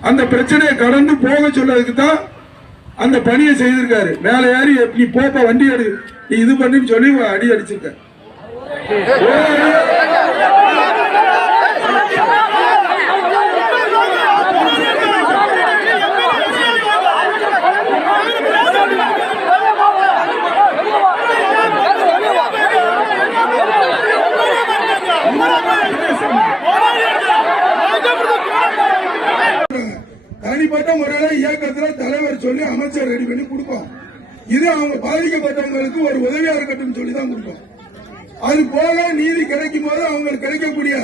அந்த பிரச்சனையை கடந்து போக சொல்லதுக்கு தான் அந்த பணியை செய்திருக்காரு. மேலே ஏறி நீ போப்ப வண்டி அடி நீ இது பண்ணு சொல்லி அடி அடிச்சிருக்க இயக்கத்துல தலைவர் சொல்லி அமைச்சர் ரெடி பண்ணி கொடுப்போம். இது அவங்க பாதிக்கப்பட்டவங்களுக்கு ஒரு உதவியா இருக்கட்டும் சொல்லி தான் கொடுப்போம். அது போக நீதி கிடைக்கும் போது அவங்களுக்கு கிடைக்கக்கூடிய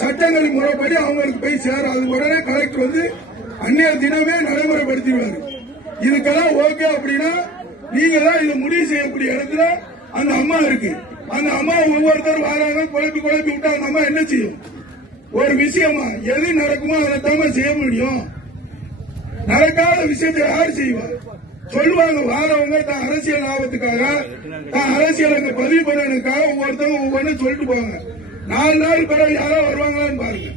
சட்டங்கள் முறைப்படி அவங்களுக்கு போய் சேரும். அது உடனே கலெக்டர் வந்து அன்னைய தினமே நடைமுறைப்படுத்திடுவாரு. இதுக்கெல்லாம் ஓகே அப்படின்னா நீங்க தான் இதை முடிவு செய்யக்கூடிய இடத்துல அந்த அம்மா இருக்கு. அந்த அம்மா ஒவ்வொருத்தரும் வராங்க குழப்பி குழப்பி விட்டா அந்த அம்மா என்ன செய்யும்? ஒரு விஷயமா எது நடக்குமோ அதை தான் செய்ய முடியும். நடக்காத விஷயத்தை யார் செய்வார் சொல்லுவாங்க வாரவங்க தான் அரசியல் லாபத்துக்காக தான் அரசியல் அங்க பதிவு பண்ணனுக்காக ஒவ்வொருத்தவங்க ஒவ்வொன்னு சொல்லிட்டு போவாங்க. நாலு நாள் பிறகு யாரோ வருவாங்களான்னு பாருங்க.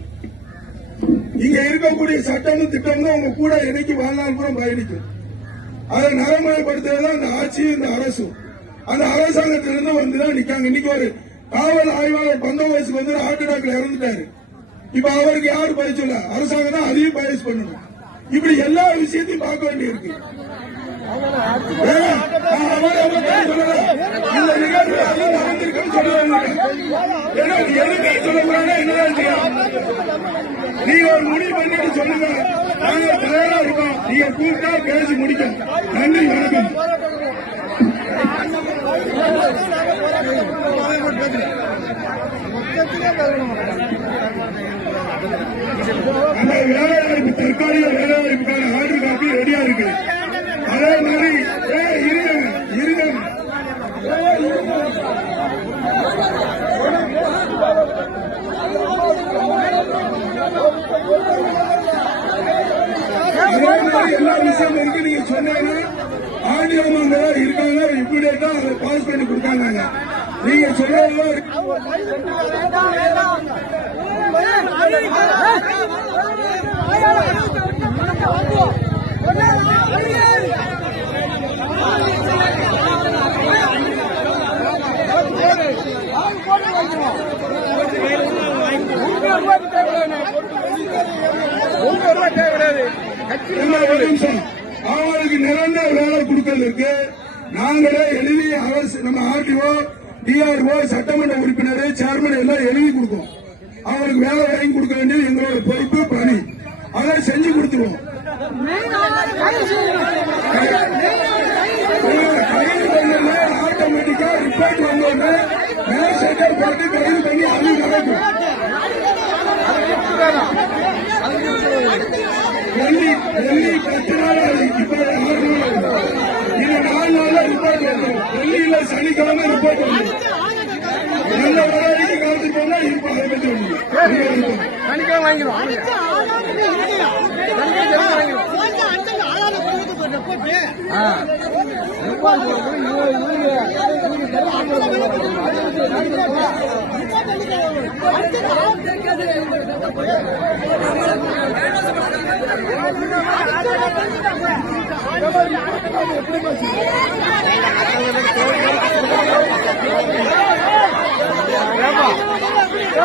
இங்க இருக்கக்கூடிய சட்டமும் திட்டமும் உங்க கூட என்னைக்கு வாழ்நாள் கூட பயணிக்கும். அதை நடைமுறைப்படுத்துறது அந்த ஆட்சியும் இந்த அரசும். அந்த அரசாங்கத்திலிருந்து வந்துதான் நிக்காங்க. இன்னைக்கு ஒரு காவல் ஆய்வாளர் பந்தோபஸ்துக்கு வந்து ஹார்ட் அட்டாக்ல இறந்துட்டாரு. இப்ப அவருக்கு யாரு பயிற்சி சொல்ல அரசாங்கம் தான் அதையும் பயிற்சி பண்ணணும். இப்படி எல்லா விஷயத்தையும் பார்க்க வேண்டியிருக்கு. இந்த நிகழ்வு அது நடந்திருக்குன்னு சொல்லுவாங்க. நீ எதுக்கு சொல்லக்கூடாது என்னதான் செய்யும்? நீங்க ஒரு முடிவு பண்ணிட்டு சொல்லுங்க நாங்க தயாரா இருக்கோம் நீங்க கூப்பிட்டா பேசி முடிக்கும் நன்றி வணக்கம் அந்த வேலைவாய்ப்பு தற்காலிக வேலைவாய்ப்புக்கான ஆர்டர் காப்பி ரெடியா இருக்கு. அதே மாதிரி ஏய், இருங்க எல்லா விஷயம் இருக்கு. நீங்க சொன்னீங்கன்னா ஆண்டியமாங்க இருக்காங்க. இம்மிடியா அதை பாஸ் பண்ணி கொடுத்தாங்க. நீங்க சொல்றதெல்லாம் இருக்கு. என்ன ஒரு நிமிஷம். அவங்களுக்கு நிரந்தர வேலை கொடுக்கறதுக்கு நாங்களே எழுதி அரசு நம்ம ஆர்டிஓ டிஆர்ஓ சட்டமன்ற உறுப்பினர் சேர்மன் எல்லாம் எழுதி கொடுப்போம் அவங்களுக்கு வேலை வாங்கி கொடுக்க வேண்டியது எங்களோட பொறுப்பு பணி. அதை செஞ்சு கொடுத்துருவோம். ஆட்டோமேட்டிக்கா ரிப்போர்ட் வந்தோடனே சென்டர் போட்டு கைது பண்ணி அது டெல்லியில சனிக்கிழமை ரிப்போர்ட் நல்ல வராதிக்கு காலத்துக்கு போனா சனிக்கிழமை வாங்கிடுவோம்.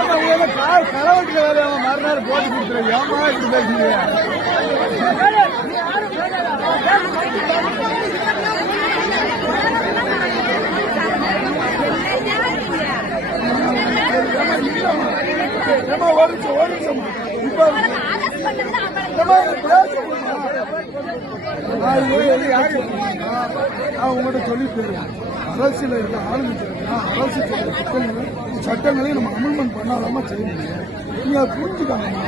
கடவுளுக்கு வேலையை மறுநாள் போட்டு கொடுத்துருவேன் ஏமா இப்படி பேசுறீங்க? ஏமா ஒரு நிமிஷம் ஒரு நிமிஷம். இப்ப நான் உங்கள்கிட்ட சொல்லிட்டு அரசியல் இருக்க ஆளுநர் அரசு சட்டங்களை நம்ம அமல்மெண்ட் பண்ணாதாம செய்ய முடியும் நீங்க புரிஞ்சுக்காங்கம்மா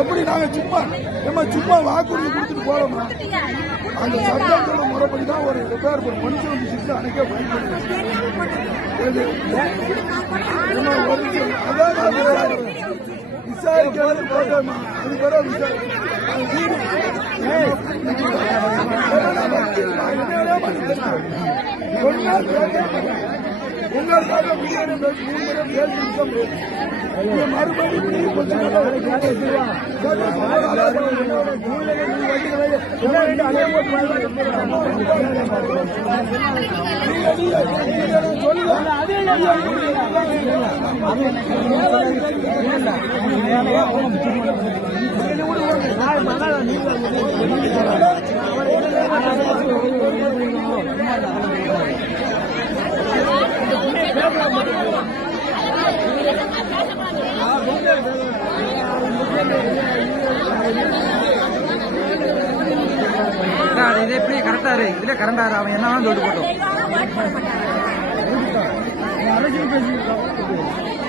எப்படி நாங்க சும்மா நம்ம சும்மா வாக்குறுதி கொடுத்துட்டு போறோமா அந்த சட்டத்தோட முறைப்படி தான் ஒரு ரிப்பேர் ஒரு மனுஷன் வந்து சிட்டு அணைக்க பயன்படுது ஏம்மா, ஒரு விசாரிக்கிறது போட்டோமா அது பேர விசாரிக்க உங்களுக்காக மீடியா மூணு முறை பேசி மறுபடியும் நீ இது எப்படி கரெக்டா இரு இதுல கரண்டா இரு அவன் என்ன சொல்லிட்டு போட்டோம். அரசியல் பேசிட்டு